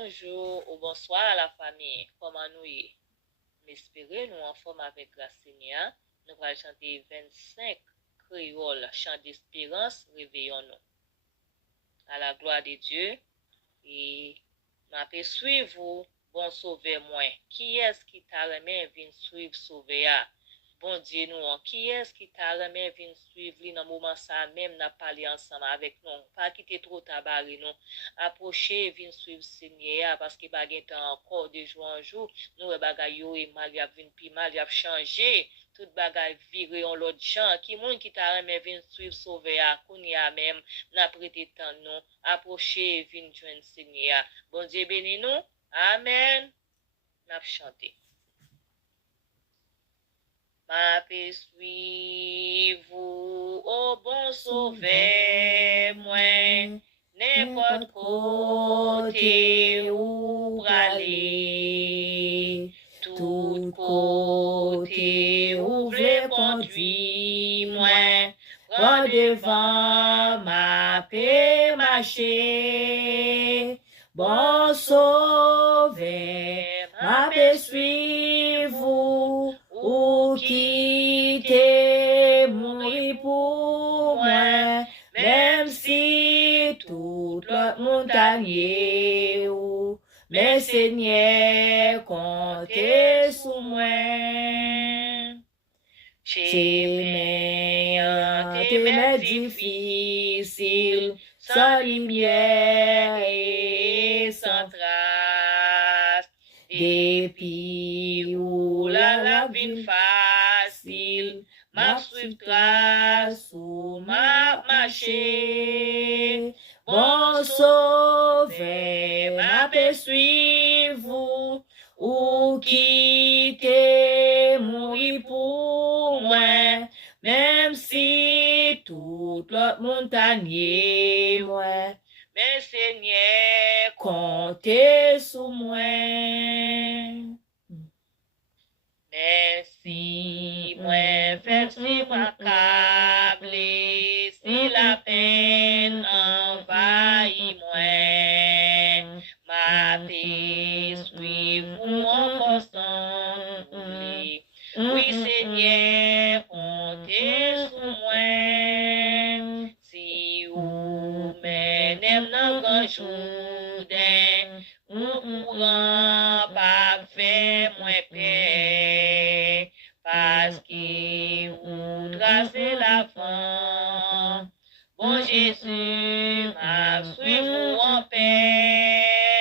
Bonjour ou bonsoir la famille. Comment nous y? M'espérer nous en forme avec la Seigneur. Nous allons chanter 25 créoles, chant d'espérance, réveillons-nous. À la gloire de Dieu. Et m'a fait suivre bon sauver moi. Qui est-ce qui t'a remis vin suivre sauver? Bon Dieu nous, qui est-ce qui t'a remis vin suivre li dans moment ça même n'a parlé ensemble avec nous. Pas quitter trop tabaré nous. Approcher vin suivre Seigneur parce que bagay temps encore de jour en jour, nous bagay yo et mal y a vin pi mal y a changé. Tout bagay viré en l'autre champ. Qui moun qui t'a remis vin suivre sauver kounya même n'a prêté temps nous. Approcher vin joindre Seigneur. Bon Dieu bénis nous. Amen. N'a chanté. Ma paix suivre, au bon sauveur, moi, n'importe côté où aller, tout côté où vle conduire, moi, prends devant ma paix marcher, bon sauveur, ma paix suivre, ou quitter mourir pour moi, même si toute l'autre montagne ou mes seigneurs comptez sous moi. Chemin difficile, sans lumière et sans trace, depuis où la vie facile, ma suivra sous ma marché. Bon sauveur, ma paix suivre, ou quitter mourir pour moi, même si toute l'autre montagne, moi, mais Seigneur, comptez sous moi. Merci, moi, fait si m'accable, si la peine envahit moi, ma paix suivre mon constant oubli. Oui, Seigneur, comptez sur moi. Si vous m'aimez dans grand jour, ou